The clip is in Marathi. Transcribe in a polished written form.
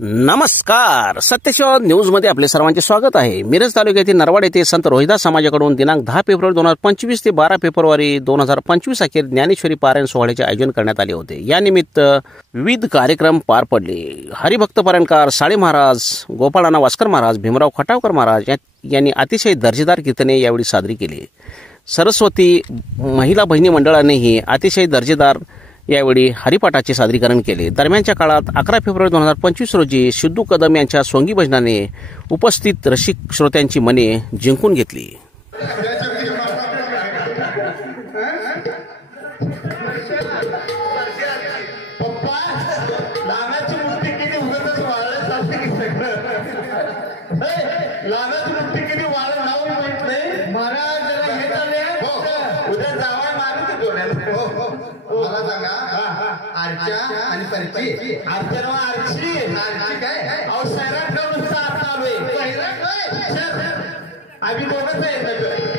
नमस्कार, सत्यशोध न्यूज मध्ये आपले सर्वांचे स्वागत आहे। मिरज तालुक्यातील नरवाड येथे संत रोहिदास समाजाकडून दिनांक 10 फेब्रुवारी 2025 ते 12 फेब्रुवारी 2025 अखेर ज्ञानेश्वरी पारायण सोहळ्याचे आयोजन करण्यात आले होते। या निमित्त विविध कार्यक्रम पार पडले। हरिभक्त पारायणकार साळे महाराज, गोपाळाना वास्कर महाराज, भीमराव खटावकर महाराज यांनी अतिशय दर्जेदार कीर्तने यावेळी सादरी केली। सरस्वती महिला बहिणी मंडळानेही अतिशय दर्जेदार यावेळी हरिपाठाचे सादरीकरण केले। दरम्यानच्या काळात 11 फेब्रुवारी 2025 रोजी सिद्धू कदम यांच्या सोंगी भजनाने उपस्थित रसिक श्रोत्यांची मने जिंकून घेतली। मला सांगा आरच्या आणि परची आरच्या आरची आरची काय अहो सैराट नुसता आता आलोय सैराट सर आम्ही दोघंच आहे